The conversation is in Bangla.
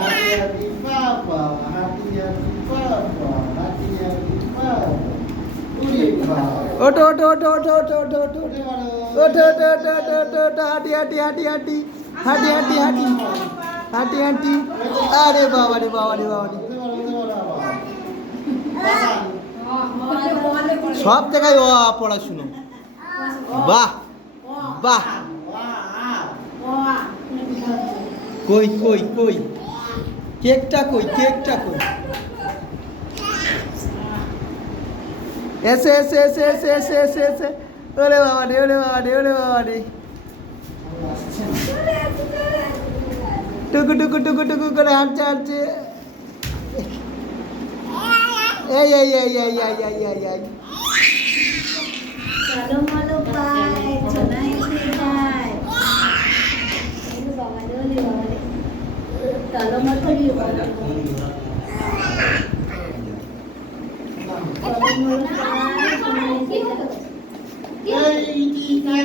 hati-hati papa, hati-hati papa, hati-hati papa. Udah papa. ওঠো ওঠো ওঠো ওঠো ওঠো ওঠো ওঠো Udah malu. ওঠো ওঠো ওঠো ওঠো ওঠো ওঠো হাঁটি হাঁটি হাঁটি হাঁটি হাঁটি হাঁটি হাঁটি হাঁটি হাঁটি আরে বাবা রে বাবা রে বাবা রে Udah malu apa? Makan. সব জায়গায় ও পড়াশুনো বাহ বাহ Wah. কই কই কই কেকটা কই কেকটা কই এসে এসে এসে এসে এসে এসে এসে ওরে বাবা রে ওরে বাবা রে ওরে বাবা রে টুকু টুকু টুকু টুকু করে হাঁটছে হাঁটছে এই এই এই এই এই এই এই এই চলো মালো পাই চোনাই যায় বাবা রে বাবা রে চলো মালো চলো মালো